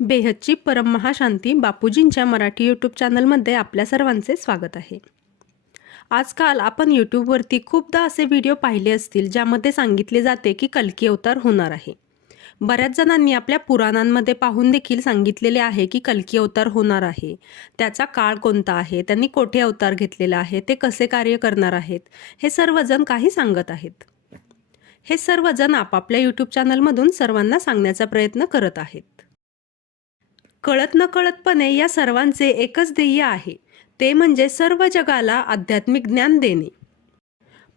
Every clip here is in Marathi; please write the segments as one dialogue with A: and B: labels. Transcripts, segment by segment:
A: बेहदची परममहाशांती बापूजींच्या मराठी यूट्यूब चॅनलमध्ये आपल्या सर्वांचे स्वागत आहे. आजकाल आपण यूट्यूबवरती खूपदा असे व्हिडिओ पाहिले असतील ज्यामध्ये सांगितले जाते की कल्की अवतार होणार आहे. बऱ्याच जणांनी आपल्या पुराणांमध्ये पाहून देखील सांगितलेले आहे की कलकी अवतार होणार आहे. त्याचा काळ कोणता आहे? त्यांनी कोठे अवतार घेतलेला आहे? ते कसे कार्य करणार आहेत? हे सर्वजण काही सांगत आहेत. हे सर्वजण आपापल्या यूट्यूब चॅनलमधून सर्वांना सांगण्याचा प्रयत्न करत आहेत. कळत न कळतपणे या सर्वांचे एकच ध्येय आहे. ते म्हणजे सर्व जगाला आध्यात्मिक ज्ञान देणे.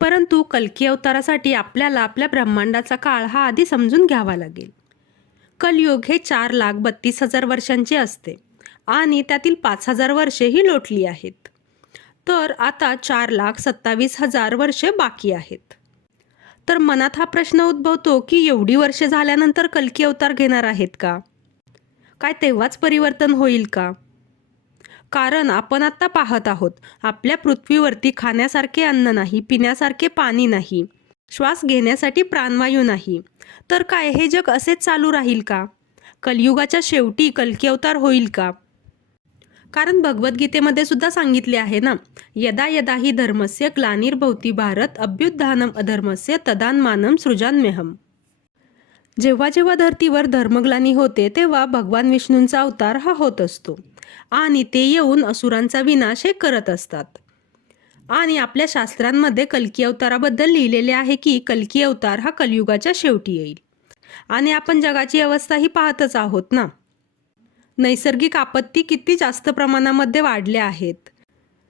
A: परंतु कल्की अवतारासाठी आपल्याला आपल्या ब्रह्मांडाचा काळ हा आधी समजून घ्यावा लागेल. कलयुग हे चार लाख बत्तीस हजार वर्षांचे असते आणि त्यातील पाच हजार वर्षे ही लोटली आहेत. तर आता चार लाख सत्तावीस हजार वर्षे बाकी आहेत. तर मनात हा प्रश्न उद्भवतो की एवढी वर्षे झाल्यानंतर कल्की अवतार घेणार आहेत का? काय तेव्हाच परिवर्तन होईल का? कारण आपण आत्ता पाहत आहोत आपल्या पृथ्वीवरती खाण्यासारखे अन्न नाही पिण्यासारखे पाणी नाही श्वास घेण्यासाठी प्राणवायू नाही. तर काय हे जग असेच चालू राहील का? कलियुगाच्या शेवटी कलकी अवतार होईल का? कारण भगवद्गीतेमध्ये सुद्धा सांगितले आहे ना यदा यदा ही धर्मस्य ग्लानिर्भवती भारत अभ्युत्थानम अधर्मस्य तदान्मानम सृजान्मेहम जेव्हा जेव्हा धर्तीवर धर्मग्लानी होते तेव्हा भगवान विष्णूंचा अवतार हा होत असतो. आणि ते येऊन असुरांचा विनाश हे करत असतात. आणि आपल्या शास्त्रांमध्ये कल्की अवताराबद्दल लिहिलेले आहे की कल्की अवतार हा कलियुगाच्या शेवटी येईल. आणि आपण जगाची अवस्था ही पाहतच आहोत ना? नैसर्गिक आपत्ती किती जास्त प्रमाणामध्ये वाढल्या आहेत.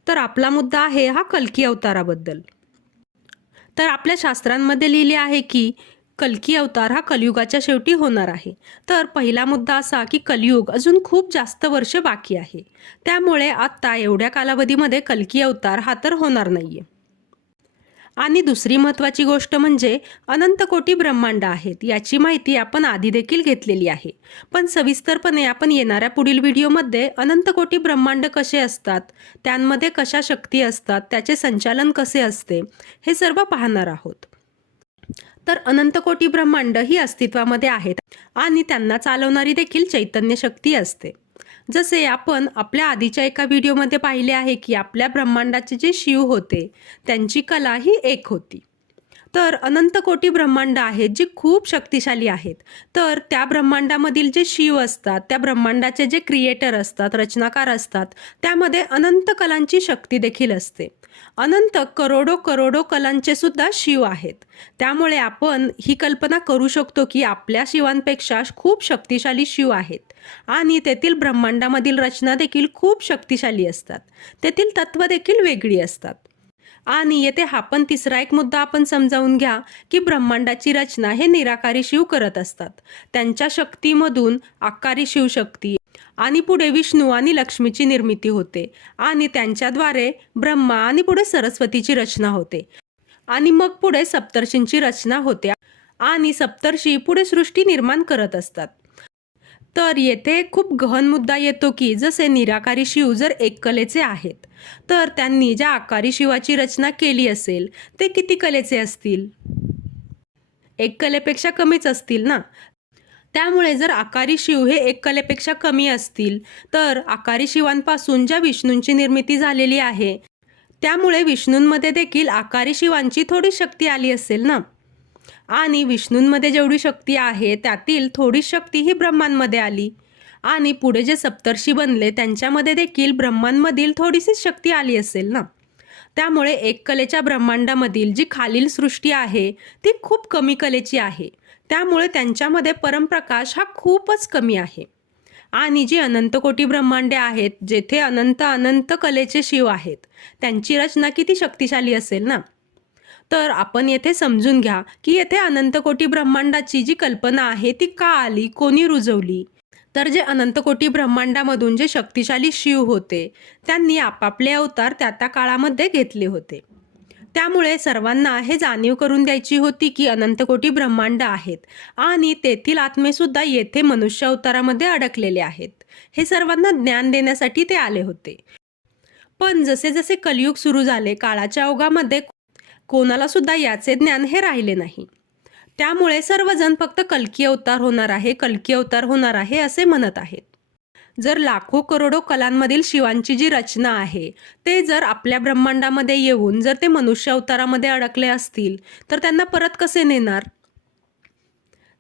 A: तर आपला मुद्दा आहे हा कल्की अवताराबद्दल. तर आपल्या शास्त्रांमध्ये लिहिले आहे की कलकी अवतार हा कलियुगाच्या शेवटी होणार आहे. तर पहिला मुद्दा असा की कलियुग अजून खूप जास्त वर्ष बाकी आहे. त्यामुळे आत्ता एवढ्या कालावधीमध्ये कलकी अवतार हा तर होणार नाहीये. आणि दुसरी महत्त्वाची गोष्ट म्हणजे अनंत कोटी ब्रह्मांड आहेत याची माहिती आपण आधी देखील घेतलेली आहे. पण सविस्तरपणे आपण येणाऱ्या पुढील व्हिडिओमध्ये अनंत कोटी ब्रह्मांड कसे असतात त्यांमध्ये कशा शक्ती असतात त्याचे संचालन कसे असते हे सर्व पाहणार आहोत. तर अनंतकोटी ब्रह्मांड ही अस्तित्वामध्ये आहेत आणि त्यांना चालवणारी देखील चैतन्य शक्ती असते. जसे आपण आपल्या आधीच्या एका व्हिडिओमध्ये पाहिले आहे की आपल्या ब्रह्मांडाचे जे शिव होते त्यांची कला ही एक होती. तर अनंत कोटी ब्रह्मांड आहेत जी खूप शक्तिशाली आहेत. तर त्या ब्रह्मांडामधील जे शिव असतात त्या ब्रह्मांडाचे जे क्रिएटर असतात रचनाकार असतात त्यामध्ये अनंत कलांची शक्ती देखील असते. अनंत करोडो करोडो कलांचे सुद्धा शिव आहेत. त्यामुळे आपण ही कल्पना करू शकतो की आपल्या शिवांपेक्षा खूप शक्तिशाली शिव आहेत. आणि तेथील ब्रह्मांडामधील रचना देखील खूप शक्तिशाली असतात. तेथील तत्व देखील वेगळी असतात. आणि येथे हा पण तिसरा एक मुद्दा आपण समजावून घ्या की ब्रह्मांडाची रचना हे निराकारी शिव करत असतात. त्यांच्या शक्तीमधून आकारी शिवशक्ती आणि पुढे विष्णू आणि लक्ष्मीची निर्मिती होते आणि त्यांच्याद्वारे ब्रह्मा आणि पुढे सरस्वतीची रचना होते. आणि मग पुढे सप्तर्षींची रचना होते आणि सप्तर्षी पुढे सृष्टी निर्माण करत असतात. तर येथे खूप गहन मुद्दा येतो की जसे निराकारी शिव जर एक कलेचे आहेत तर त्यांनी ज्या आकारी शिवाची रचना केली असेल ते किती कलेचे असतील? एक कलेपेक्षा कमीच असतील ना? त्यामुळे जर आकारी शिव हे एक कलेपेक्षा कमी असतील तर आकारी शिवांपासून ज्या विष्णूंची निर्मिती झालेली आहे त्यामुळे विष्णूंमध्ये देखील आकारी शिवांची थोडी शक्ती आली असेल ना? आणि विष्णूंमध्ये जेवढी शक्ती आहे त्यातील थोडी शक्ती ही ब्रह्मांमध्ये आली. आणि पुढे जे सप्तर्षी बनले त्यांच्यामध्ये देखील ब्रह्मांमधील थोडीशी शक्ती आली असेल ना? त्यामुळे एक कलेच्या ब्रह्मांडामधील जी खालील सृष्टी आहे ती खूप कमी कलेची आहे. त्यामुळे त्यांच्यामध्ये परमप्रकाश हा खूपच कमी आहे. आणि जी अनंतकोटी ब्रह्मांडे आहेत जेथे अनंत अनंत कलेचे शिव आहेत त्यांची रचना किती शक्तिशाली असेल ना? तर आपण येथे समजून घ्या की येथे अनंतकोटी ब्रह्मांडाची जी कल्पना आहे ती का आली कोणी रुजवली? तर जे अनंतकोटी ब्रह्मांडामधून जे शक्तिशाली शिव होते त्यांनी आपापले अवतार त्या त्या काळामध्ये घेतले होते. त्यामुळे सर्वांना हे जाणीव करून द्यायची होती की अनंतकोटी ब्रह्मांड आहेत आणि तेथील आत्मेसुद्धा येथे मनुष्य अवतारामध्ये अडकलेले आहेत. हे सर्वांना ज्ञान देण्यासाठी ते आले होते. पण जसे जसे कलियुग सुरू झाले काळाच्या ओघामध्ये कोणाला सुद्धा याचे ज्ञान हे राहिले नाही. त्यामुळे सर्वजण फक्त कल्की अवतार होणार आहे कल्की अवतार होणार आहे असे म्हणत आहेत. जर लाखो करोडो कलांमधील शिवांची जी रचना आहे ते जर आपल्या ब्रह्मांडामध्ये येऊन जर ते मनुष्य अवतारामध्ये अडकले असतील तर त्यांना परत कसे नेणार?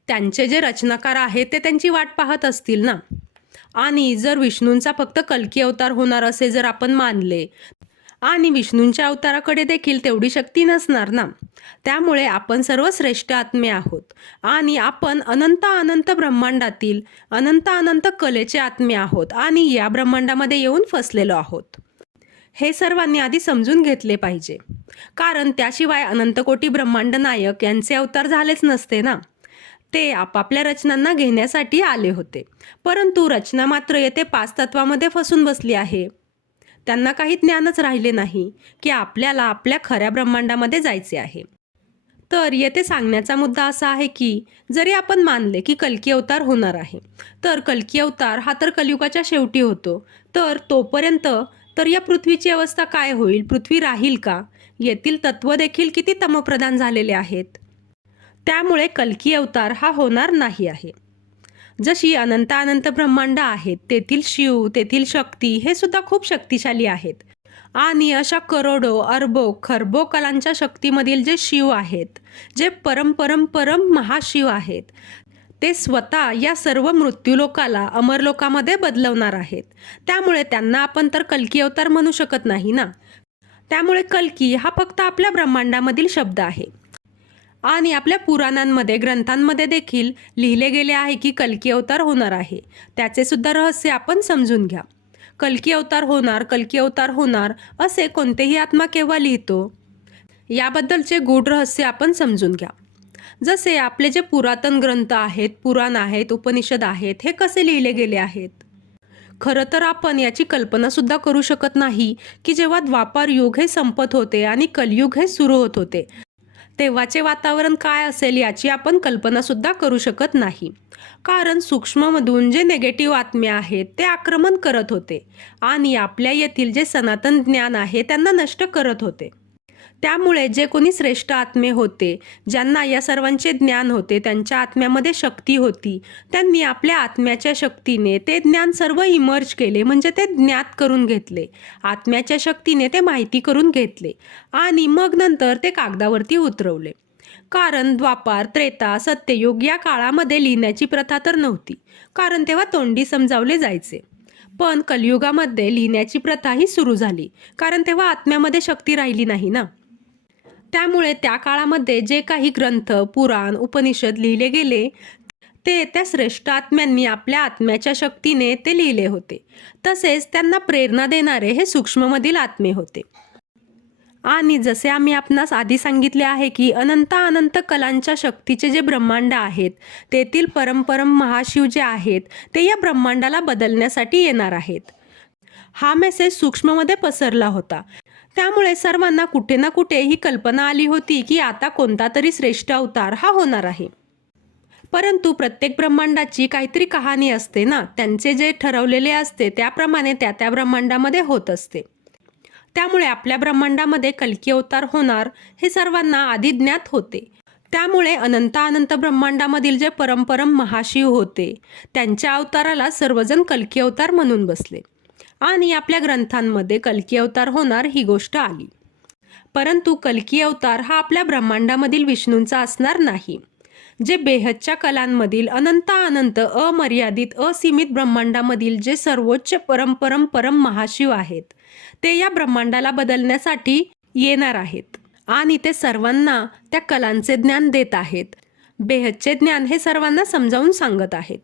A: त्यांचे जे रचनाकार आहेत ते त्यांची वाट पाहत असतील ना? आणि जर विष्णूंचा फक्त कल्की अवतार होणार असे जर आपण मानले आणि विष्णूंच्या अवताराकडे देखील तेवढी शक्ती नसणार ना. त्यामुळे आपण सर्व श्रेष्ठ आत्मे आहोत. आणि आपण अनंत अनंत ब्रह्मांडातील अनंत अनंत कलेचे आत्मे आहोत आणि या ब्रह्मांडामध्ये येऊन फसलेलो आहोत. हे सर्वांनी आधी समजून घेतले पाहिजे. कारण त्याशिवाय अनंतकोटी ब्रह्मांड नायक यांचे अवतार झालेच नसते ना. ते आपापल्या रचनांना घेण्यासाठी आले होते. परंतु रचना मात्र येथे पाच तत्वामध्ये फसून बसली आहे. त्यांना काही ज्ञानच राहिले नाही की आपल्याला आपल्या खऱ्या ब्रह्मांडामध्ये जायचे आहे. तर येथे सांगण्याचा मुद्दा असा आहे की जरी आपण मानले की कल्की अवतार होणार आहे तर कल्की अवतार हा तर कलियुगाच्या शेवटी होतो. तर तोपर्यंत तर या पृथ्वीची अवस्था काय होईल? पृथ्वी राहील का? येथील तत्व देखील किती तमप्रधान झालेले आहेत? त्यामुळे कल्की अवतार हा होणार नाही आहे. जशी अनंत अनंत ब्रह्मांड आहेत तेथील शिव तेथील शक्ती हे सुद्धा खूप शक्तिशाली आहेत. आणि अशा करोडो अरबो खरबो कलांच्या शक्तीमधील जे शिव आहेत जे परम परम परम महाशिव आहेत ते स्वतः या सर्व मृत्यूलोकाला अमरलोकामध्ये बदलवणार आहेत. त्यामुळे त्यांना आपण तर कल्की अवतार म्हणू शकत नाही ना? त्यामुळे कल्की हा फक्त आपल्या ब्रह्मांडामधील शब्द आहे. आणि आपल्या पुराणांमध्ये ग्रंथांमध्ये देखील लिहिले गेले आहे की कल्की अवतार होणार आहे. त्याचे सुद्धा रहस्य आपण समजून घ्या. कल्की अवतार होणार कल्की अवतार होणार असे कोणतेही आत्मा केव्हा लिहितो? याबद्दलचे गूढ रहस्य आपण समजून घ्या. जसे आपले जे पुरातन ग्रंथ आहेत पुराण आहेत उपनिषद आहेत हे कसे लिहिले गेले आहेत? खरं तर आपण याची कल्पनासुद्धा करू शकत नाही की जेव्हा द्वापार युग हे संपत होते आणि कलयुग हे सुरू होत होते तेव्हाचे वातावरण काय असेल याची आपण कल्पनासुद्धा करू शकत नाही. कारण सूक्ष्ममधून जे नेगेटिव्ह आत्म्या आहेत ते आक्रमण करत होते आणि आपल्या येथील जे सनातन ज्ञान आहे त्यांना नष्ट करत होते. त्यामुळे जे कोणी श्रेष्ठ आत्मे होते ज्यांना या सर्वांचे ज्ञान होते त्यांच्या आत्म्यामध्ये शक्ती होती त्यांनी आपल्या आत्म्याच्या शक्तीने ते ज्ञान सर्व इमर्ज केले म्हणजे ते ज्ञात करून घेतले. आत्म्याच्या शक्तीने ते माहिती करून घेतले आणि मग नंतर ते कागदावरती उतरवले. कारण द्वापार त्रेता सत्ययुग या काळामध्ये लिहिण्याची प्रथा तर नव्हती कारण तेव्हा तोंडी समजावले जायचे. पण कलियुगामध्ये लिहिण्याची प्रथा ही सुरू झाली कारण तेव्हा आत्म्यामध्ये शक्ती राहिली नाही ना. त्यामुळे त्या काळामध्ये जे काही ग्रंथ पुराण उपनिषद लिहिले गेले ते त्या श्रेष्ठ आत्म्यांनी आपल्या आत्म्याच्या शक्तीने ते लिहिले होते. तसेच त्यांना प्रेरणा देणारे हे सूक्ष्ममधील आत्मे होते. आणि जसे आम्ही आपणास आधी सांगितले आहे की अनंत अनंत कलांच्या शक्तीचे जे ब्रह्मांड आहेत तेथील परमपरम महाशिव जे आहेत ते या ब्रह्मांडाला बदलण्यासाठी येणार आहेत. हा मेसेज सूक्ष्ममध्ये पसरला होता. त्यामुळे सर्वांना कुठे ना कुठे ही कल्पना आली होती की आता कोणता तरी श्रेष्ठ अवतार हा होणार आहे. परंतु प्रत्येक ब्रह्मांडाची काहीतरी कहाणी असते ना त्यांचे जे ठरवलेले असते त्याप्रमाणे त्या त्या ब्रह्मांडामध्ये होत असते. त्यामुळे आपल्या ब्रह्मांडामध्ये कल्की अवतार होणार हे सर्वांना आधी ज्ञात होते. त्यामुळे अनंत अनंत ब्रह्मांडामधील जे परंपरम महाशिव होते त्यांच्या अवताराला सर्वजण कल्की अवतार म्हणून बसले. आणि आपल्या ग्रंथांमध्ये कल्की अवतार होणार ही गोष्ट आली. परंतु कल्की अवतार हा आपल्या ब्रह्मांडामधील विष्णूंचा असणार नाही जे बेहदच्या कलांमधील अनंत अनंत अमर्यादित असीमित ब्रह्मांडामधील जे सर्वोच्च परमपरम परम महाशिव आहेत ते या ब्रह्मांडाला बदलण्यासाठी येणार आहेत आणि ते सर्वांना त्या कलांचे ज्ञान देत आहेत. बेहदचे ज्ञान हे सर्वांना समजावून सांगत आहेत.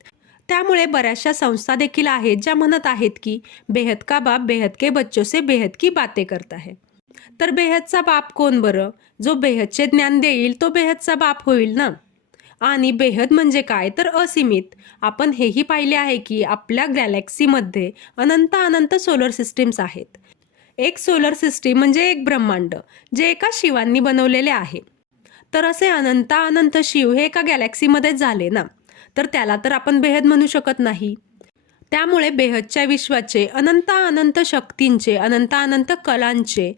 A: त्यामुळे बऱ्याचशा संस्था देखील आहेत ज्या म्हणत आहेत की बेहद का बाप बेहद के बच्चों से बेहद की बातें करता है. तर बेहदचा बाप कोण बरं? जो बेहदचे ज्ञान देईल तो बेहदचा बाप होईल ना? आणि बेहद म्हणजे काय? तर असीमित. आपण हेही पाहिले आहे की आपल्या गॅलेक्सीमध्ये अनंत अनंत सोलर सिस्टीम्स आहेत. एक सोलर सिस्टीम म्हणजे एक ब्रह्मांड जे एका शिवांनी बनवलेले आहे. तर असे अनंत अनंत शिव हे एका गॅलेक्सीमध्येच झाले ना? तर त्याला तर आपण बेहद म्हणू शकत नाही. त्यामुळे बेहदच्या विश्वाचे अनंत अनंत शक्तींचे अनंत अनंत कलांचे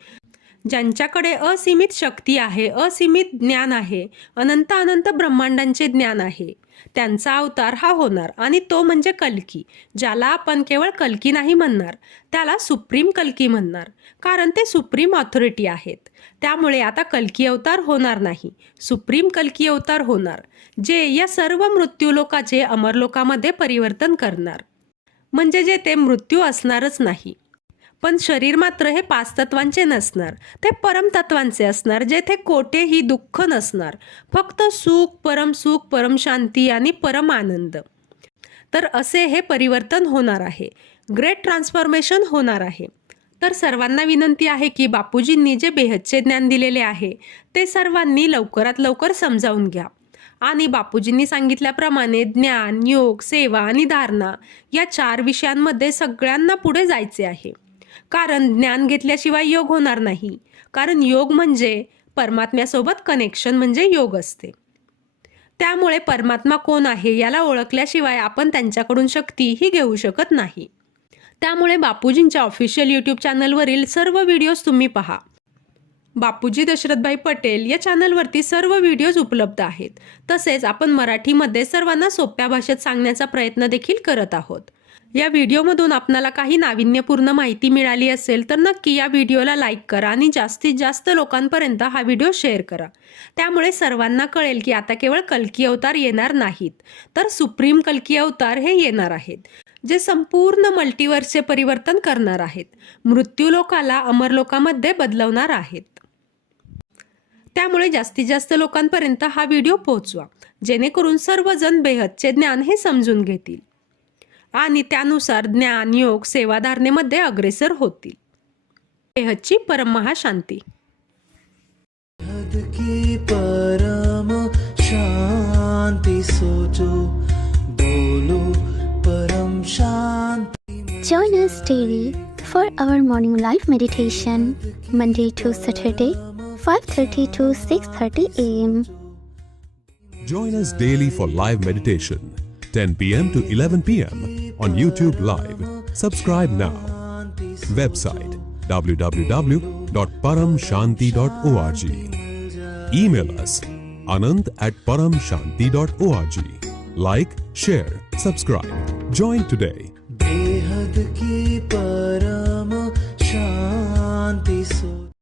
A: ज्यांच्याकडे असीमित शक्ती आहे असीमित ज्ञान आहे अनंत अनंत ब्रह्मांडांचे ज्ञान आहे. त्यांचा अवतार हा होणार आणि तो म्हणजे कल्की ज्याला आपण केवळ कल्की नाही म्हणणार त्याला सुप्रीम कल्की म्हणणार कारण ते सुप्रीम ऑथॉरिटी आहेत. त्यामुळे आता कल्की अवतार होणार नाही सुप्रीम कल्की अवतार होणार जे या सर्व मृत्यूलोकाचे अमरलोकामध्ये परिवर्तन करणार. म्हणजे जे ते मृत्यू असणारच नाही. पण शरीर मात्र हे पाच तत्वांचे नसणार. ते परमतत्वांचे असणार जेथे कोठेही दुःख नसणार. फक्त सुख परम सुख परम शांती आणि परम आनंद. तर असे हे परिवर्तन होणार आहे. ग्रेट ट्रान्सफॉर्मेशन होणार आहे. तर सर्वांना विनंती आहे की बापूजींनी जे बेहदचे ज्ञान दिलेले आहे ते सर्वांनी लवकरात लवकर समजावून घ्या. आणि बापूजींनी सांगितल्याप्रमाणे ज्ञान योग सेवा आणि धारणा या चार विषयांमध्ये सगळ्यांना पुढे जायचे आहे. कारण ज्ञान घेतल्याशिवाय योग होणार नाही. कारण योग म्हणजे परमात्म्यासोबत कनेक्शन म्हणजे योग असते. त्यामुळे परमात्मा कोण आहे याला ओळखल्याशिवाय आपण त्यांच्याकडून शक्ती ही घेऊ शकत नाही. त्यामुळे बापूजींच्या ऑफिशियल यूट्यूब चॅनलवरील सर्व व्हिडिओज तुम्ही पहा. बापूजी दशरथभाई पटेल या चॅनलवरती सर्व व्हिडिओज उपलब्ध आहेत. तसेच आपण मराठीमध्ये सर्वांना सोप्या भाषेत सांगण्याचा प्रयत्न देखील करत आहोत. या व्हिडिओमधून आपणाला काही नाविन्यपूर्ण माहिती मिळाली असेल तर नक्की या व्हिडिओला लाईक करा आणि जास्तीत जास्त लोकांपर्यंत हा व्हिडिओ शेअर करा. त्यामुळे सर्वांना कळेल की आता केवळ कल्की अवतार येणार नाहीत तर सुप्रीम कल्की अवतार हे येणार आहेत जे संपूर्ण मल्टिवर्सचे परिवर्तन करणार आहेत मृत्यूलोकाला अमरलोकामध्ये बदलवणार आहेत. त्यामुळे जास्तीत जास्त लोकांपर्यंत हा व्हिडिओ पोहोचवा जेणेकरून सर्वजण बेहदचे ज्ञान हे समजून घेतील. आणि त्यानुसार ज्ञान योग सेवाधारणेमध्ये अग्रेसर होतील बेहदची परमहाशांती
B: हद की परम शांति सोचो बोलो परम शांति
C: Join us daily for our morning live meditation, Monday to Saturday, 5:30 to 6:30 a.m.
D: Join us daily for live meditation, 10 p.m. to 11 p.m. on YouTube Live. Subscribe now. Website www.paramshanti.org. Email us anant at paramshanti.org. Like, share, subscribe. Join today.